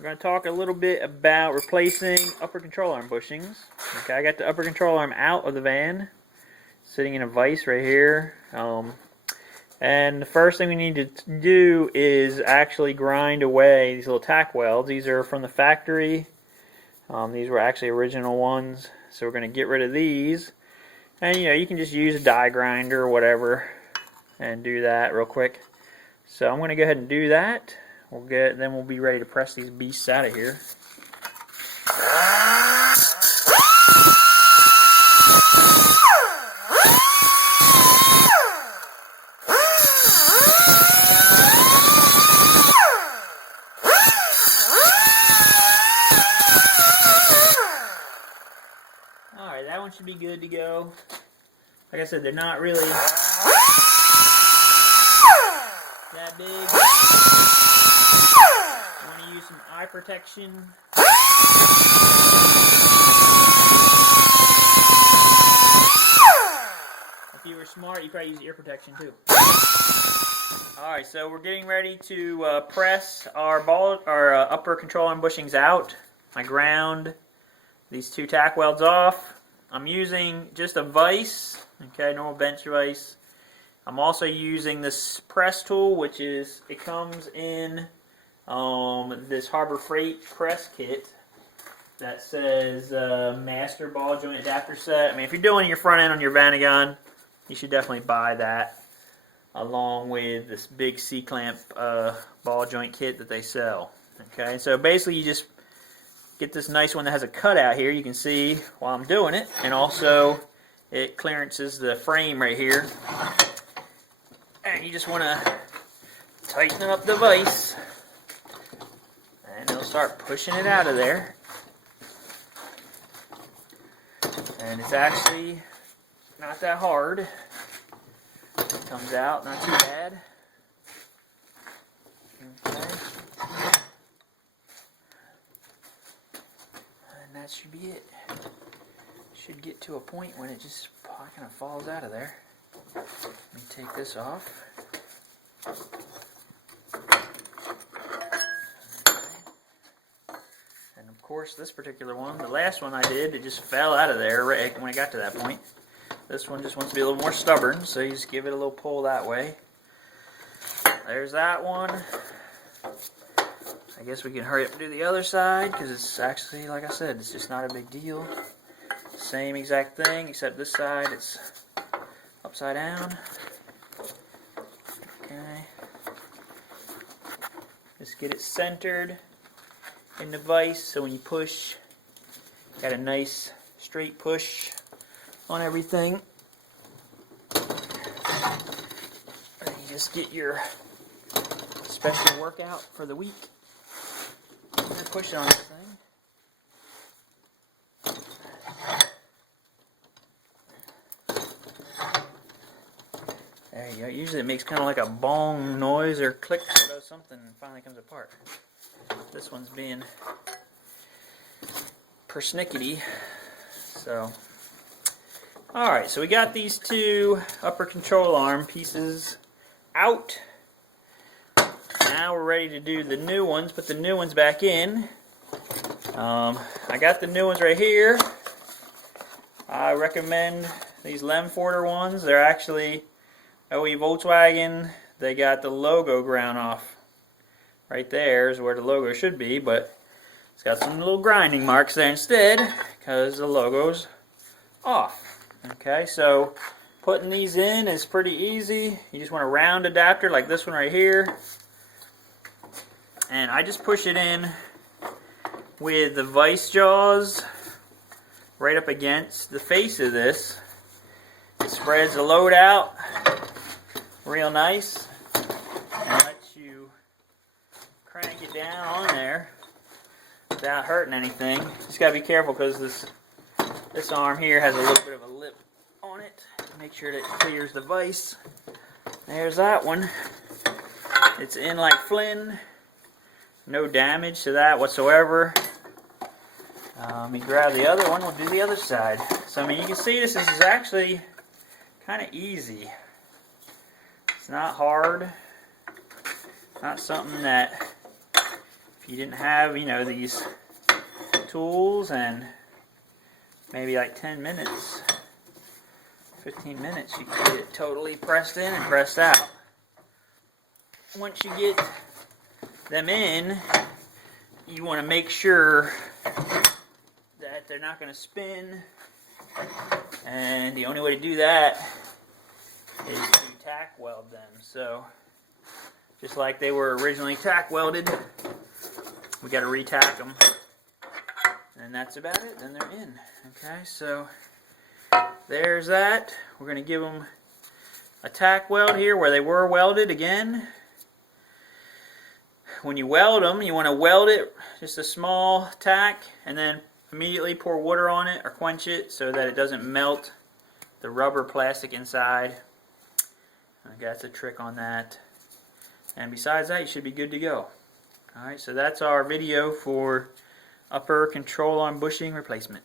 we're going to talk a little bit about replacing upper control arm bushings. Okay, I got the upper control arm out of the van, sitting in a vise right here. And the first thing we need to do is actually grind away these little tack welds. These are from the factory. These were actually original ones, so we're going to get rid of these. And you can just use a die grinder or whatever and do that real quick. So I'm going to go ahead and do that. Then we'll be ready to press these beasts out of here. Alright, that one should be good to go. Like I said, they're not really that big. You want to use some eye protection. If you were smart, you'd probably use ear protection too. Alright, so we're getting ready to press our upper control arm bushings out. I ground these two tack welds off. I'm using just a vise, okay, normal bench vise. I'm also using this press tool, which it comes in this Harbor Freight press kit that says Master Ball Joint Adapter Set. I mean, if you're doing your front end on your Vanagon, you should definitely buy that along with this big C-clamp ball joint kit that they sell. Okay, so basically you just get this nice one that has a cutout here. You can see while I'm doing it, and also it clearances the frame right here. And you just want to tighten up the vise, and it'll start pushing it out of there. And it's actually not that hard. It comes out not too bad. Okay. And that should be it. Should get to a point when it just kind of falls out of there. Let me take this off. And of course this particular one, the last one I did, it just fell out of there right when I got to that point. This one just wants to be a little more stubborn, so you just give it a little pull that way. There's that one. I guess we can hurry up and do the other side, because it's actually, like I said, it's just not a big deal. Same exact thing, except this side it's upside down. Okay. Just get it centered in the vise, so when you push, you got a nice straight push on everything. And you just get your special workout for the week. And push on this thing. There you go. Usually it makes kind of like a bong noise or click or does something and finally comes apart. This one's being persnickety. So, alright, so we got these two upper control arm pieces out. Now we're ready to do the new ones, put the new ones back in. I got the new ones right here. I recommend these Lemforder ones. They're actually OE Volkswagen. They got the logo ground off. Right there is where the logo should be, but it's got some little grinding marks there instead because the logo's off. Okay, so putting these in is pretty easy. You just want a round adapter like this one right here. And I just push it in with the vise jaws right up against the face of this. It spreads the load out real nice and lets you crank it down on there without hurting anything. Just gotta be careful because this arm here has a little bit of a lip on it. Make sure that it clears the vise. There's that one. It's in like Flynn. No damage to that whatsoever. Let me grab the other one. We'll do the other side. So I mean, you can see this is actually kind of easy. It's not hard. Not something that if you didn't have, you know, these tools and maybe like 10 minutes, 15 minutes, you can get it totally pressed in and pressed out. Once you get them in, you want to make sure that they're not going to spin, and the only way to do that is to tack weld them. So just like they were originally tack welded, we got to retack them, and that's about it. Then they're in. Okay, so there's that. We're going to give them a tack weld here where they were welded again. When you weld them, you want to weld it just a small tack and then immediately pour water on it or quench it so that it doesn't melt the rubber plastic inside. Okay, that's a trick on that. And besides that, you should be good to go. Alright, so that's our video for upper control arm bushing replacement.